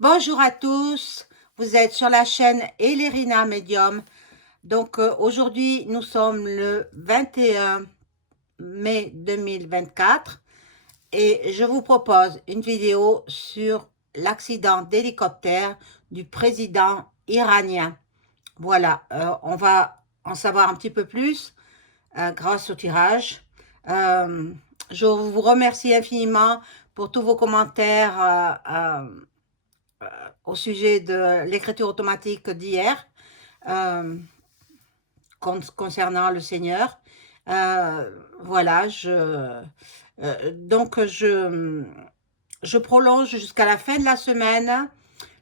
Bonjour à tous, vous êtes sur la chaîne Elérina Medium. Donc aujourd'hui, nous sommes le 21 mai 2024 et je vous propose une vidéo sur l'accident d'hélicoptère du président iranien. Voilà, on va en savoir un petit peu plus grâce au tirage. Euh, je vous remercie infiniment pour tous vos commentaires au sujet de l'écriture automatique d'hier euh, concernant le Seigneur. Voilà, donc je prolonge jusqu'à la fin de la semaine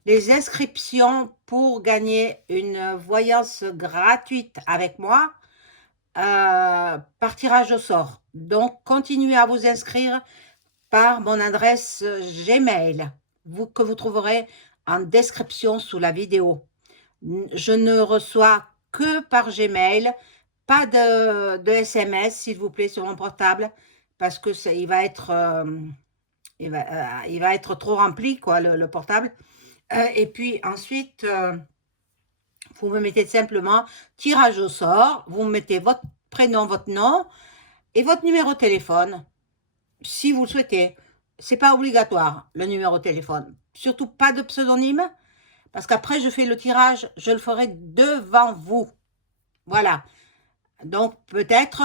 les inscriptions pour gagner une voyance gratuite avec moi par tirage au sort. Donc, continuez à vous inscrire par mon adresse Gmail, que vous trouverez en description sous la vidéo. Je ne reçois que par Gmail, pas de SMS, s'il vous plaît, sur mon portable, parce que il va être, il va être trop rempli, quoi, le portable. Et puis ensuite, vous me mettez simplement tirage au sort, vous mettez votre prénom, votre nom et votre numéro de téléphone, si vous le souhaitez. C'est pas obligatoire, le numéro de téléphone. Surtout pas de pseudonyme, parce qu'après, je fais le tirage, je le ferai devant vous. Voilà. Donc, peut-être,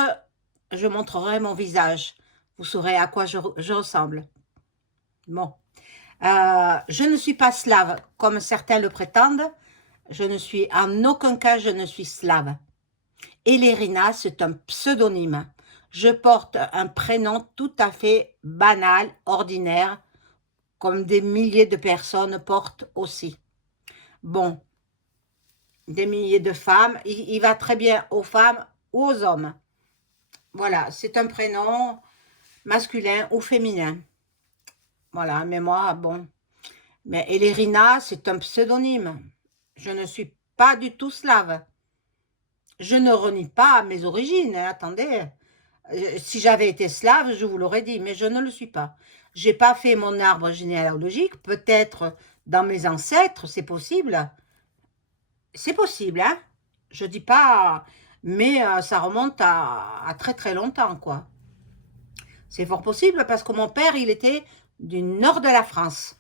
je montrerai mon visage. Vous saurez à quoi je ressemble. Bon. Je ne suis pas slave, comme certains le prétendent. Je ne suis, en aucun cas, je ne suis slave. Elérina, c'est un pseudonyme. Je porte un prénom tout à fait banal, ordinaire, comme des milliers de personnes portent aussi. Bon, des milliers de femmes, il va très bien aux femmes ou aux hommes. Voilà, c'est un prénom masculin ou féminin. Voilà, mais moi, bon. Mais Elérina, c'est un pseudonyme. Je ne suis pas du tout slave. Je ne renie pas mes origines, hein, attendez. Si j'avais été slave, je vous l'aurais dit, mais je ne le suis pas. J'ai pas fait mon arbre généalogique, peut-être dans mes ancêtres, c'est possible. C'est possible, hein. Je dis pas, mais ça remonte à très très longtemps, quoi. C'est fort possible parce que mon père, il était du nord de la France.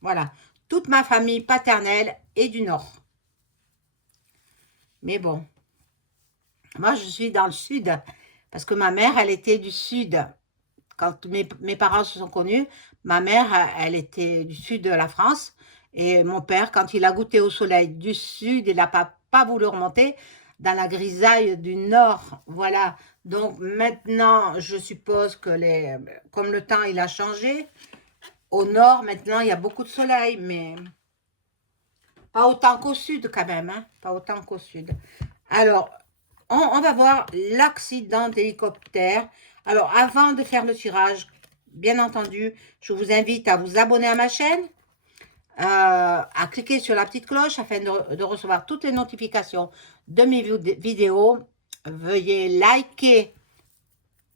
Voilà. Toute ma famille paternelle est du nord. Mais bon, moi, je suis dans le sud parce que ma mère, elle était du sud. Quand mes parents se sont connus, ma mère, elle était du sud de la France. Et mon père, quand il a goûté au soleil du sud, il n'a pas voulu remonter dans la grisaille du nord. Voilà. Donc maintenant, je suppose que comme le temps il a changé, au nord, maintenant, il y a beaucoup de soleil, mais pas autant qu'au sud quand même, hein, pas autant qu'au sud. Alors, on va voir l'accident d'hélicoptère. Alors, avant de faire le tirage, bien entendu, je vous invite à vous abonner à ma chaîne, à cliquer sur la petite cloche afin de recevoir toutes les notifications de mes vidéos. Veuillez liker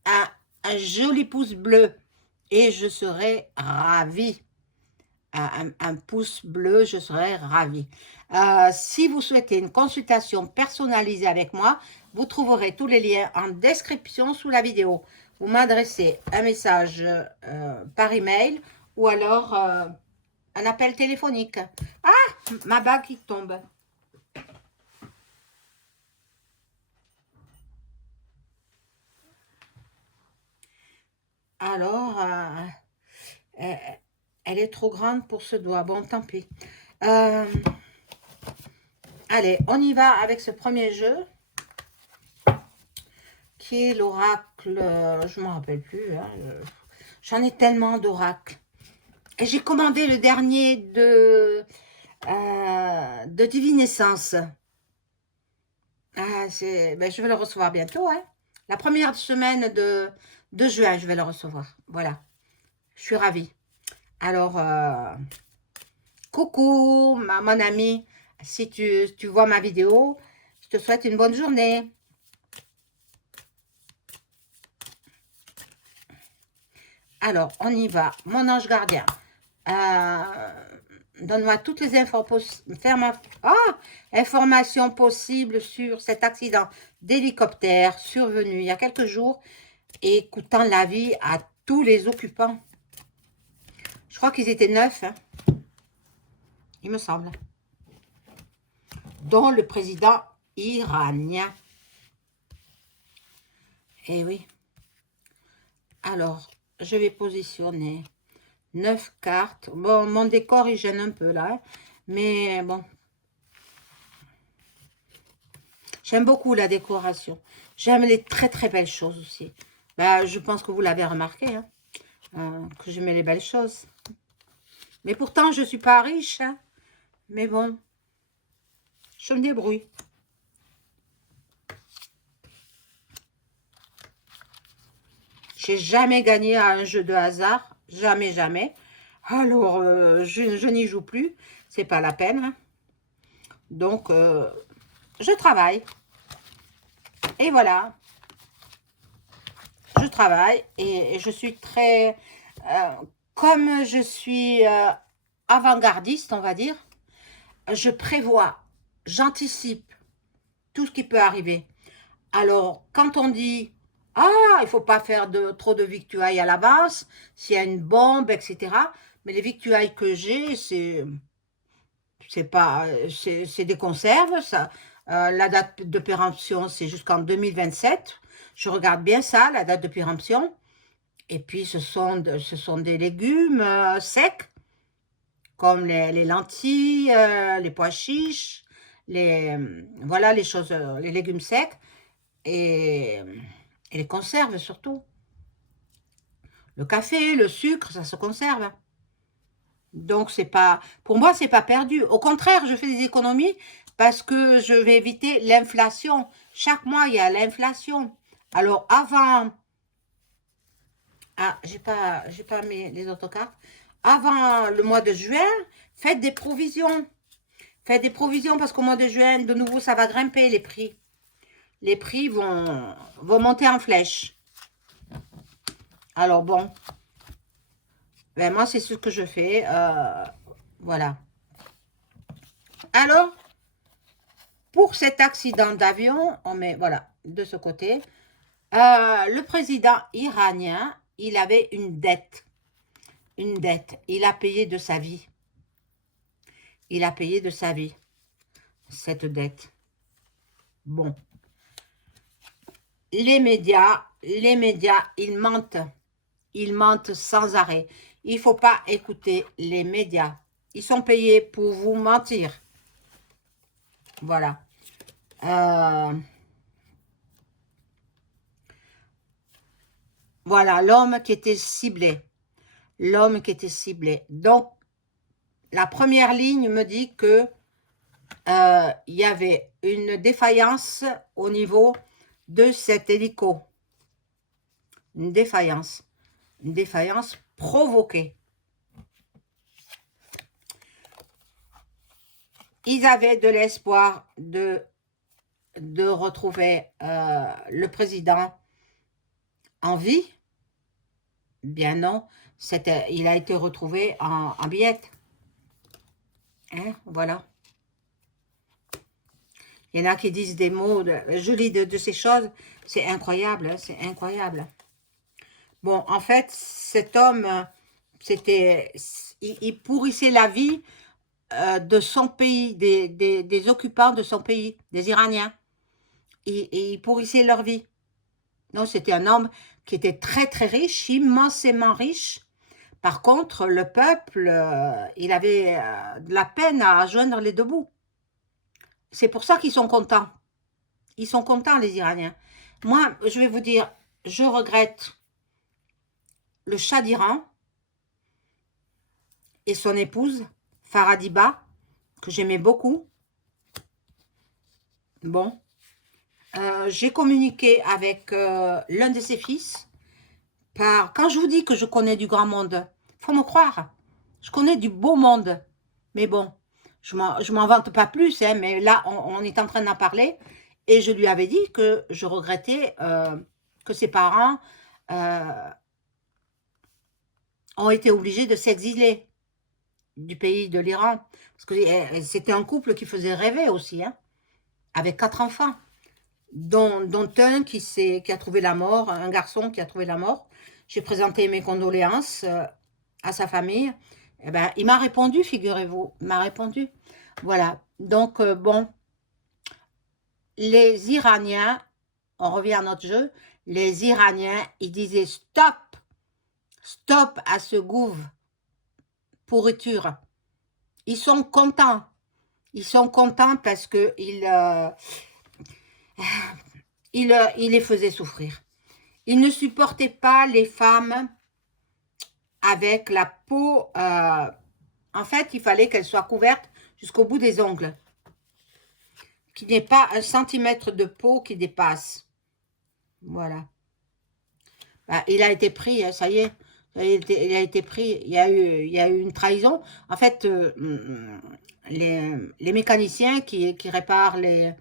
un joli pouce bleu et je serai ravie. Un pouce bleu, je serai ravie. Si vous souhaitez une consultation personnalisée avec moi, vous trouverez tous les liens en description sous la vidéo. Vous m'adressez un message par email ou alors un appel téléphonique. Ah, ma bague qui tombe. Alors, elle est trop grande pour ce doigt. Bon, tant pis. Allez, on y va avec ce premier jeu, qui est l'oracle, je ne me rappelle plus, hein, j'en ai tellement d'oracles. Et j'ai commandé le dernier de Divinescence. Ben, je vais le recevoir bientôt, hein. La première semaine de juin, je vais le recevoir. Voilà, je suis ravie. Alors, coucou, mon ami, si tu vois ma vidéo, je te souhaite une bonne journée. Alors, on y va. Mon ange gardien. Donne-moi toutes les informations possibles sur cet accident d'hélicoptère survenu il y a quelques jours et coûtant la vie à tous les occupants. Je crois qu'ils étaient 9, hein, il me semble, dont le président iranien. Eh oui. Alors, je vais positionner 9 cartes. Bon, mon décor, il gêne un peu là, hein, mais bon. J'aime beaucoup la décoration. J'aime les très très belles choses aussi. Bah, je pense que vous l'avez remarqué, hein, que j'aimais les belles choses. Mais pourtant, je ne suis pas riche. Hein, mais bon, je me débrouille. J'ai jamais gagné à un jeu de hasard. Jamais, jamais. Alors, je n'y joue plus. C'est pas la peine. Hein. Donc, je travaille. Et voilà. Je travaille et je suis très... comme je suis avant-gardiste, on va dire, je prévois, j'anticipe tout ce qui peut arriver. Alors, quand on dit « Ah, il ne faut pas faire trop de victuailles à l'avance, s'il y a une bombe, etc. » Mais les victuailles que j'ai, c'est des conserves, ça. La date de péremption, c'est jusqu'en 2027. Je regarde bien ça, la date de péremption. Et puis, ce sont des légumes secs, comme les lentilles, les pois chiches, voilà, les choses, les légumes secs et les conserves surtout. Le café, le sucre, ça se conserve. Donc, pour moi, c'est pas perdu. Au contraire, je fais des économies parce que je vais éviter l'inflation. Chaque mois, il y a l'inflation. Alors, avant... Ah, j'ai pas mis les autres cartes. Avant le mois de juin, faites des provisions. Faites des provisions parce qu'au mois de juin, de nouveau, ça va grimper les prix. Les prix vont monter en flèche. Alors bon, ben moi, c'est ce que je fais. Voilà. Alors, pour cet accident d'avion, on met, voilà, de ce côté. Le président iranien, il avait une dette. Une dette. Il a payé de sa vie. Il a payé de sa vie, cette dette. Bon. Les médias, ils mentent. Ils mentent sans arrêt. Il ne faut pas écouter les médias. Ils sont payés pour vous mentir. Voilà. Voilà, l'homme qui était ciblé. L'homme qui était ciblé. Donc, la première ligne me dit que il y avait une défaillance au niveau de cet hélico. Une défaillance provoquée. Ils avaient de l'espoir de retrouver le président en vie. Bien non, il a été retrouvé en billette. Hein, voilà. Il y en a qui disent des mots, je lis de ces choses, c'est incroyable, hein, c'est incroyable. Bon, en fait, cet homme, il pourrissait la vie de son pays, des occupants de son pays, des Iraniens. Et il pourrissait leur vie. Donc, c'était un homme qui était très, très riche, immensément riche. Par contre, le peuple, il avait de la peine à joindre les deux bouts. C'est pour ça qu'ils sont contents. Ils sont contents, les Iraniens. Moi, je vais vous dire, je regrette le Shah d'Iran et son épouse, Faradiba, que j'aimais beaucoup. Bon. J'ai communiqué avec l'un de ses fils. Quand je vous dis que je connais du grand monde, faut me croire. Je connais du beau monde. Mais bon, je m'en vante pas plus, hein, mais là, on est en train d'en parler. Et je lui avais dit que je regrettais que ses parents ont été obligés de s'exiler. du pays de l'Iran. Parce que c'était un couple qui faisait rêver aussi, hein, avec 4 enfants, dont un qui a trouvé la mort, un garçon qui a trouvé la mort. J'ai présenté mes condoléances à sa famille. Eh ben, il m'a répondu, figurez-vous, il m'a répondu. Voilà, donc bon, les Iraniens, on revient à notre jeu, les Iraniens, ils disaient stop, stop à ce gouffre pourriture. Ils sont contents. Ils sont contents parce que il les faisait souffrir. Ils ne supportaient pas les femmes avec la peau. En fait, il fallait qu'elle soit couverte jusqu'au bout des ongles. Qu'il n'y ait pas 1 centimètre de peau qui dépasse. Voilà. Bah, il a été pris, ça y est. Il a été pris. Il y a eu une trahison. En fait, les mécaniciens qui réparent les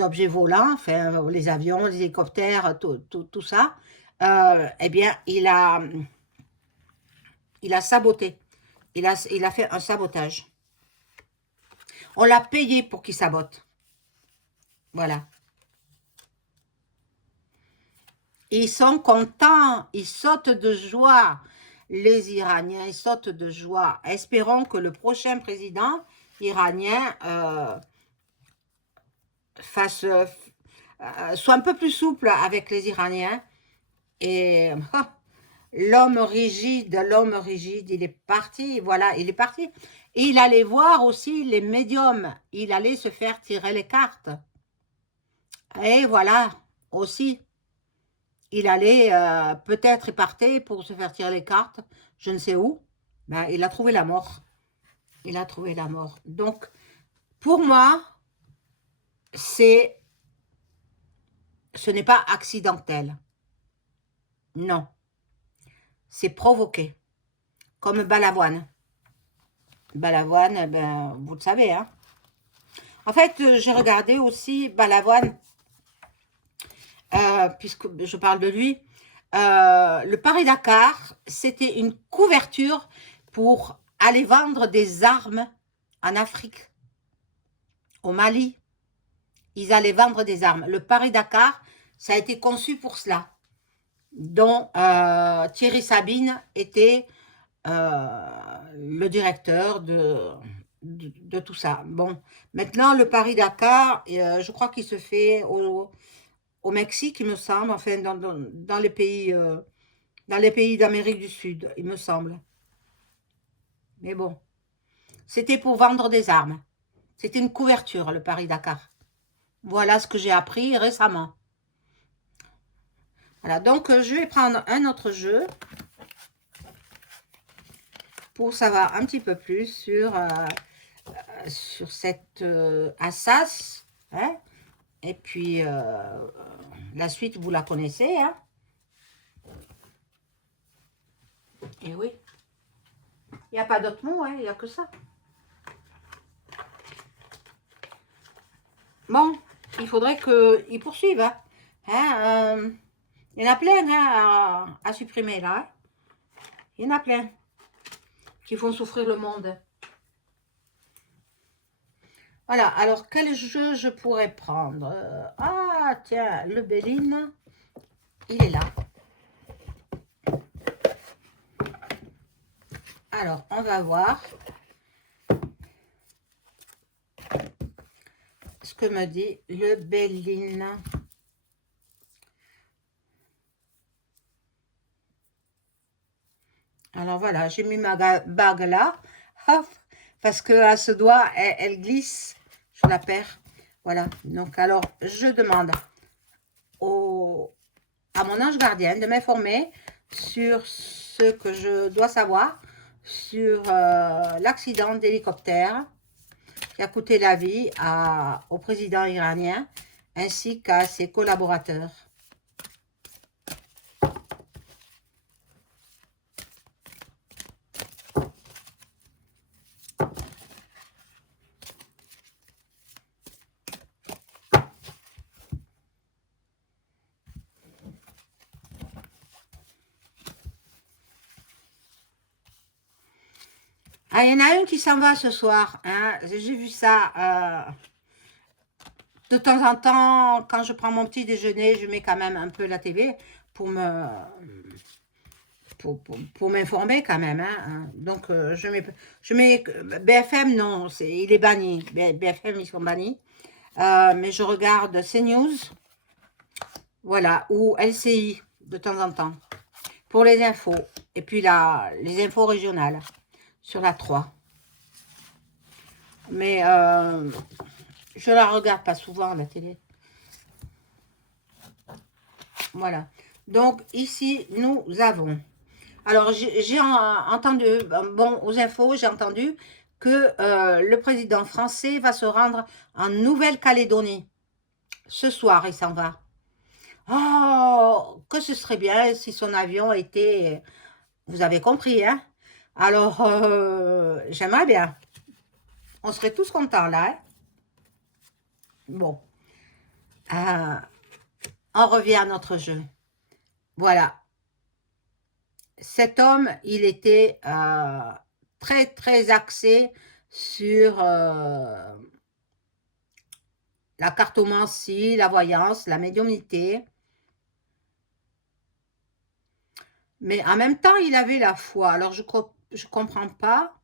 objets volants, enfin, les avions, les hélicoptères, tout ça, eh bien, il a saboté. Il a fait un sabotage. On l'a payé pour qu'il sabote. Voilà. Ils sont contents, ils sautent de joie. Les Iraniens, ils sautent de joie. Espérons que le prochain président iranien soit un peu plus souple avec les Iraniens. Et l'homme rigide, il est parti. Voilà, il est parti. Et il allait voir aussi les médiums. Il allait se faire tirer les cartes. Et voilà, aussi. Il allait, peut-être, il partait pour se faire tirer les cartes, je ne sais où. Ben, il a trouvé la mort. Il a trouvé la mort. Donc, pour moi, ce n'est pas accidentel. Non. C'est provoqué. Comme Balavoine. Balavoine, ben, vous le savez, hein. En fait, j'ai regardé aussi Balavoine, puisque je parle de lui. Le Paris-Dakar, c'était une couverture pour aller vendre des armes en Afrique, au Mali. Ils allaient vendre des armes. Le Paris-Dakar, ça a été conçu pour cela, dont Thierry Sabine était le directeur de tout ça. Bon, maintenant, le Paris-Dakar, je crois qu'il se fait au Mexique, il me semble, enfin, dans les pays d'Amérique du Sud, il me semble. Mais bon, c'était pour vendre des armes. C'était une couverture, le Paris-Dakar. Voilà ce que j'ai appris récemment. Voilà, donc je vais prendre un autre jeu pour savoir un petit peu plus sur cette Assas. Hein? Et puis, la suite, vous la connaissez. Hein? Et oui. Il n'y a pas d'autre mot, hein? Il n'y a que ça. Bon, il faudrait qu'ils poursuivent. Hein? Il y en a plein hein, à supprimer là. Hein? Il y en a plein qui font souffrir le monde. Voilà, alors quel jeu je pourrais prendre? Ah, tiens, le Béline, il est là. Alors, on va voir ce que me dit le Béline. Alors voilà, j'ai mis ma bague là, hop, parce que à ce doigt, elle glisse, je la perds. Voilà, donc alors je demande à mon ange gardien de m'informer sur ce que je dois savoir sur l'accident d'hélicoptère qui a coûté la vie au président iranien ainsi qu'à ses collaborateurs. Ah, il y en a une qui s'en va ce soir, hein. J'ai vu ça. De temps en temps, quand je prends mon petit déjeuner, je mets quand même un peu la télé pour me pour m'informer quand même, hein. Donc, je mets BFM, non, il est banni. BFM, ils sont bannis. Mais je regarde CNews, voilà, ou LCI de temps en temps, pour les infos. Et puis là, les infos régionales, sur la 3. Mais je la regarde pas souvent, la télé. Voilà. Donc, ici, nous avons... Alors, j'ai entendu, bon, aux infos, j'ai entendu que le président français va se rendre en Nouvelle-Calédonie. Ce soir, il s'en va. Oh, que ce serait bien si son avion était... Vous avez compris, hein? Alors, j'aimerais bien. On serait tous contents, là, hein? Bon, euh, on revient à notre jeu. Voilà. Cet homme, il était très, très axé sur la cartomancie, la voyance, la médiumnité. Mais en même temps, il avait la foi. Alors, je comprends pas.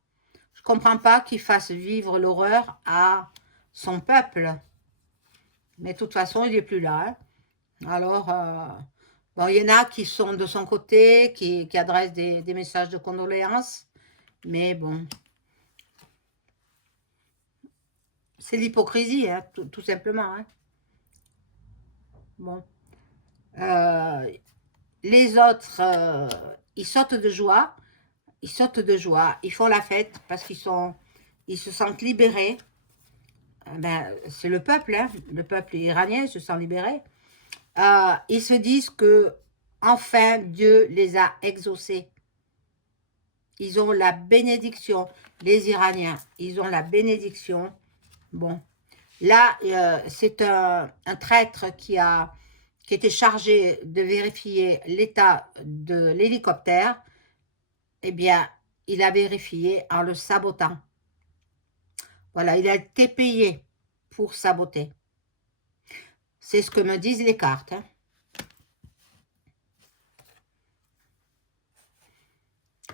Je comprends pas qu'il fasse vivre l'horreur à son peuple. Mais de toute façon, il n'est plus là, hein. Alors, bon, il y en a qui sont de son côté, qui adressent des messages de condoléances. Mais bon, c'est l'hypocrisie, hein, tout simplement, hein. Bon. Euh, les autres, ils sautent de joie. Ils sautent de joie. Ils font la fête parce ils se sentent libérés. Ben, c'est le peuple, hein. Le peuple iranien se sent libéré. Ils se disent que enfin Dieu les a exaucés. Ils ont la bénédiction, les Iraniens. Ils ont la bénédiction. Bon, là, c'est un traître qui était chargé de vérifier l'état de l'hélicoptère. Eh bien, il a vérifié en le sabotant. Voilà, il a été payé pour saboter. C'est ce que me disent les cartes, hein.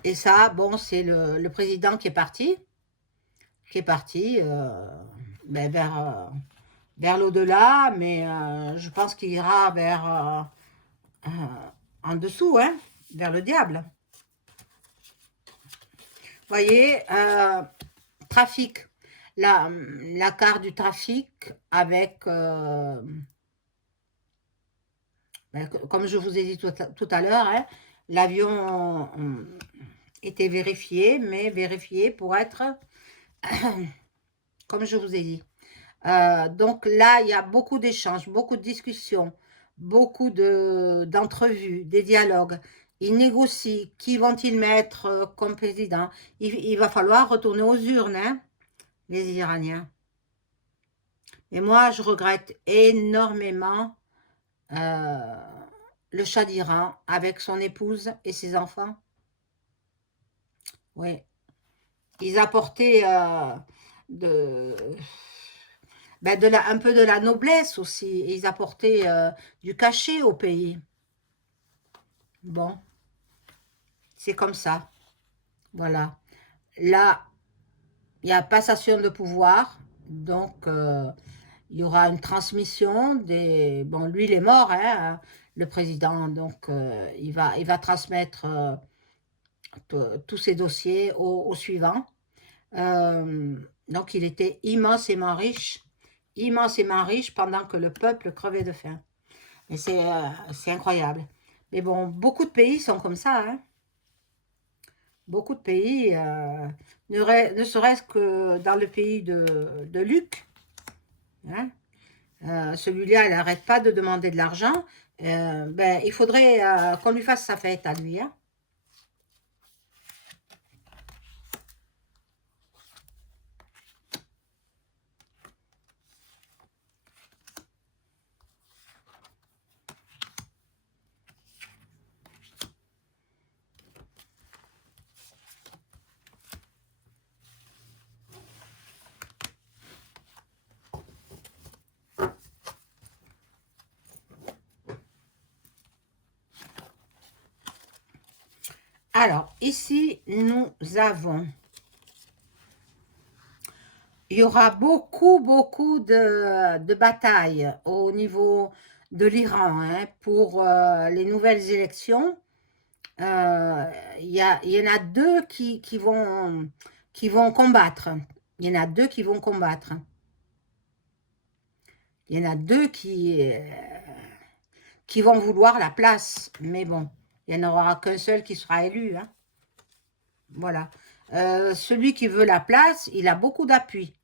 Et ça, bon, c'est le président qui est parti ben, vers l'au-delà, mais je pense qu'il ira vers en dessous, hein, vers le diable. Vous voyez, trafic, la carte du trafic avec, ben, comme je vous ai dit tout à l'heure, hein, l'avion était vérifié, mais vérifié pour être, comme je vous ai dit. Donc là, il y a beaucoup d'échanges, beaucoup de discussions, beaucoup d'entrevues, des dialogues. Ils négocient. Qui vont-ils mettre comme président? Il va falloir retourner aux urnes, hein, les Iraniens. Et moi, je regrette énormément euh, le Shah d'Iran avec son épouse et ses enfants. Oui, ils apportaient de, ben un peu de la noblesse aussi. Ils apportaient du cachet au pays. Bon, c'est comme ça. Voilà. Là, il y a passation de pouvoir. Donc, il y aura une transmission des... Bon, lui, il est mort, hein, le président. Donc, il va transmettre tous ses dossiers au suivant. Donc, il était immensément riche pendant que le peuple crevait de faim. Et c'est incroyable. Mais bon, beaucoup de pays sont comme ça, hein. Beaucoup de pays, ne serait-ce que dans le pays de Luc, hein, celui-là, il n'arrête pas de demander de l'argent. Ben, il faudrait qu'on lui fasse sa fête à lui, hein. Alors, ici, nous avons... Il y aura beaucoup de batailles au niveau de l'Iran hein, pour les nouvelles élections. Il y en a deux qui vont combattre. Il y en a deux qui vont combattre. Il y en a deux qui vont vouloir la place. Mais bon, il n'y en aura qu'un seul qui sera élu. Hein. Voilà. Celui qui veut la place, il a beaucoup d'appui.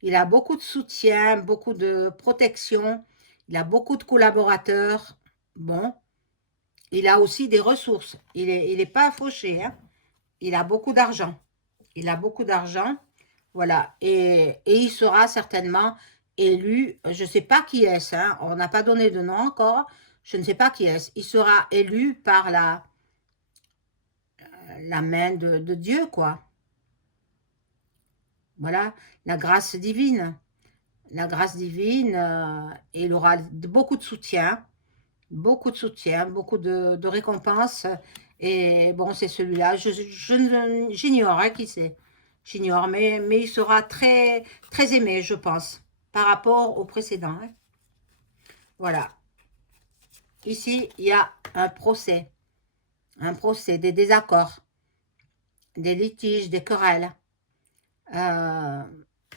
Il a beaucoup de soutien, beaucoup de protection. Il a beaucoup de collaborateurs. Bon, il a aussi des ressources. Il est pas fauché. Hein. Il a beaucoup d'argent. Il a beaucoup d'argent. Voilà. Et il sera certainement élu. Je ne sais pas qui est-ce. Hein. On n'a pas donné de nom encore. Je ne sais pas qui est-ce. Il sera élu par la main de Dieu, quoi. Voilà. La grâce divine. La grâce divine. Et il aura beaucoup de soutien. Beaucoup de récompenses. Et bon, c'est celui-là. J'ignore hein, qui c'est. J'ignore, mais il sera très, très aimé, je pense, par rapport au précédent. Hein. Voilà. Ici, il y a un procès, des désaccords, des litiges, des querelles.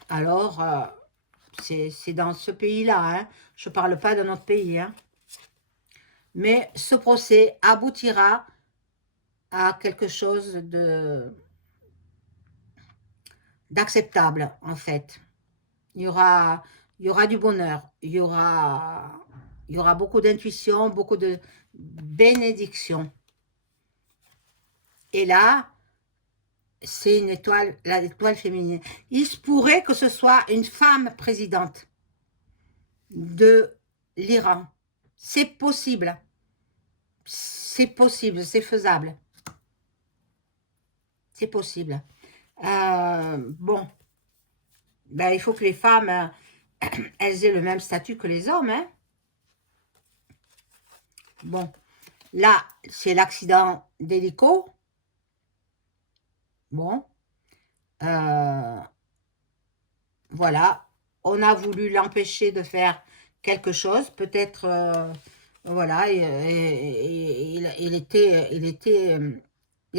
Alors, c'est dans ce pays-là. Hein. Je ne parle pas de notre pays. Hein. Mais ce procès aboutira à quelque chose d'acceptable, en fait. Il y aura du bonheur, il y aura beaucoup d'intuition, beaucoup de bénédiction. Et là, c'est une étoile, l'étoile féminine. Il se pourrait que ce soit une femme présidente de l'Iran. C'est possible. C'est possible, c'est faisable. C'est possible. Bon, ben, il faut que les femmes, elles aient le même statut que les hommes. Hein. Bon, là, c'est l'accident d'hélico. Bon, voilà. On a voulu l'empêcher de faire quelque chose. Peut-être, voilà, il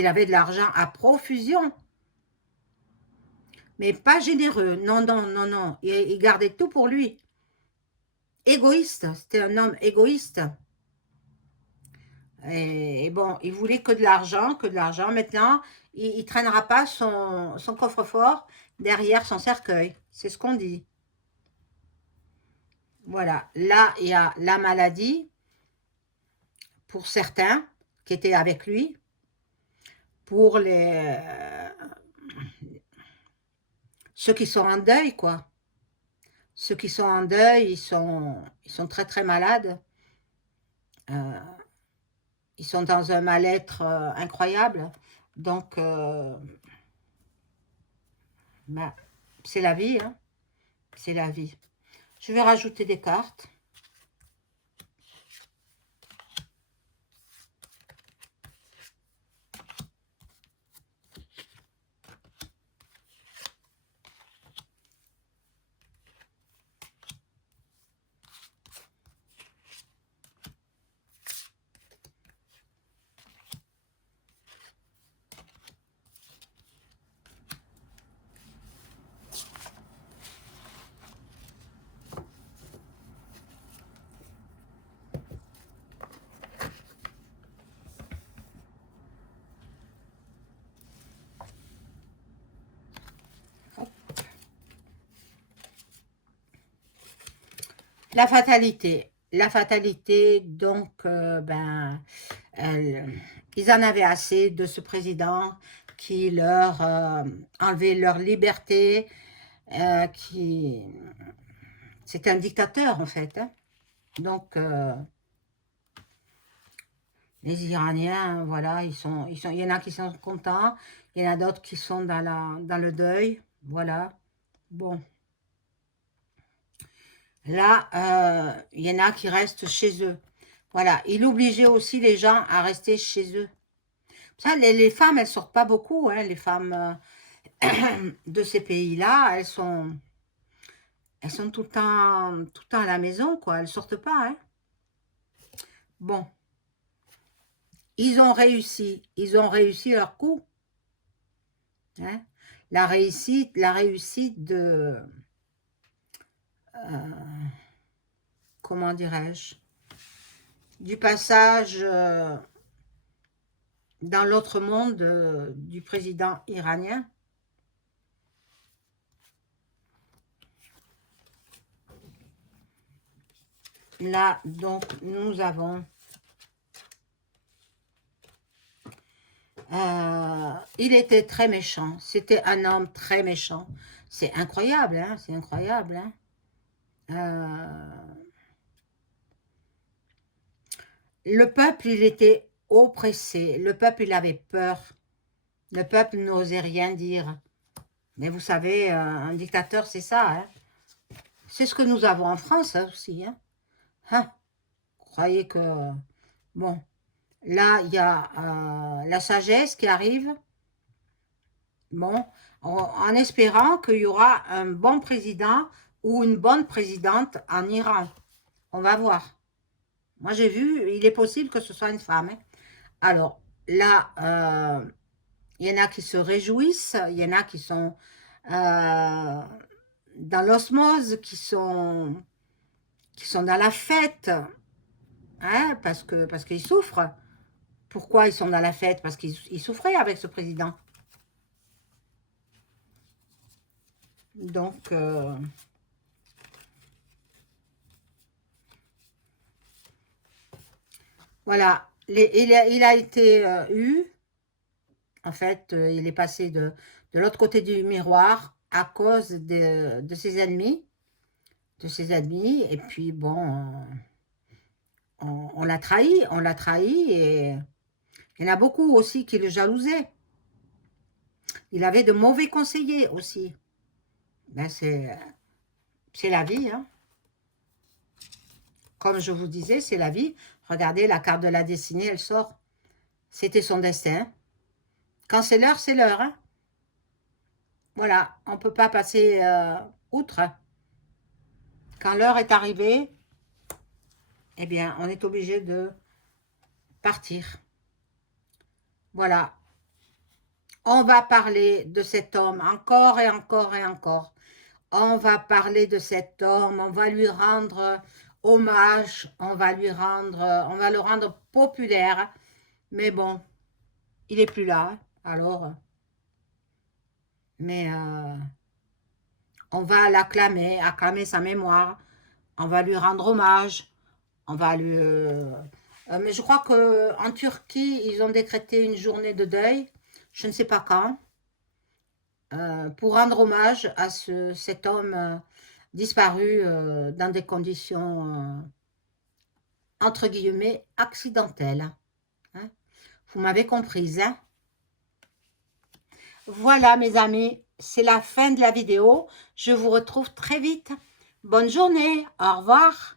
avait de l'argent à profusion. Mais pas généreux. Non, non, non, non. Il gardait tout pour lui. Égoïste. C'était un homme égoïste. Et bon, il voulait que de l'argent, que de l'argent. Maintenant, il ne traînera pas son coffre-fort derrière son cercueil. C'est ce qu'on dit. Voilà. Là, il y a la maladie pour certains qui étaient avec lui. Pour ceux qui sont en deuil, quoi. Ceux qui sont en deuil, ils sont très, très malades. Ils sont dans un mal-être incroyable. Donc, ben, c'est la vie, hein. C'est la vie. Je vais rajouter des cartes. La fatalité. La fatalité, donc, ben, ils en avaient assez de ce président qui leur enlevait leur liberté, c'est un dictateur en fait. Hein. Donc, les Iraniens, voilà, il y en a qui sont contents, il y en a d'autres qui sont dans le deuil, voilà. Bon. Là, il y en a qui restent chez eux. Voilà, il obligeait aussi les gens à rester chez eux. Ça, les femmes, elles sortent pas beaucoup, hein, les femmes de ces pays-là, elles sont tout le temps à la maison, quoi. Elles sortent pas, hein. Bon, ils ont réussi leur coup, hein. La réussite de, comment dirais-je, du passage dans l'autre monde du président iranien. Là, donc, nous avons... il était très méchant. C'était un homme très méchant. C'est incroyable, hein, c'est incroyable, hein. Le peuple, il était oppressé. Le peuple, il avait peur. Le peuple n'osait rien dire. Mais vous savez, un dictateur, c'est ça, hein. C'est ce que nous avons en France, hein, aussi, hein. Hein, croyez que... Bon, là, il y a la sagesse qui arrive. Bon, en espérant qu'il y aura un bon président ou une bonne présidente en Iran. On va voir. Moi, j'ai vu, il est possible que ce soit une femme, hein. Alors, là, il y en a qui se réjouissent, il y en a qui sont dans l'osmose, qui sont dans la fête, hein, parce qu'ils souffrent. Pourquoi ils sont dans la fête? Parce qu'ils souffraient avec ce président. Donc, voilà. Il a été eu. En fait, il est passé de l'autre côté du miroir à cause de ses ennemis. De ses ennemis. Et puis, bon, on l'a trahi. Et il y en a beaucoup aussi qui le jalousaient. Il avait de mauvais conseillers aussi. Ben, c'est la vie, hein. Comme je vous disais, c'est la vie. Regardez, la carte de la destinée, elle sort. C'était son destin. Quand c'est l'heure, c'est l'heure, hein. Voilà, on ne peut pas passer outre. Quand l'heure est arrivée, eh bien, on est obligé de partir. Voilà. On va parler de cet homme encore et encore et encore. On va parler de cet homme, on va lui rendre hommage, on va le rendre populaire. Mais bon, il n'est plus là, alors. Mais on va acclamer sa mémoire. On va lui rendre hommage. On va lui... mais je crois qu'en Turquie, ils ont décrété une journée de deuil. Je ne sais pas quand. Pour rendre hommage à cet homme disparu dans des conditions, entre guillemets, accidentelles. Hein. Vous m'avez comprise, hein? Voilà, mes amis, c'est la fin de la vidéo. Je vous retrouve très vite. Bonne journée, au revoir.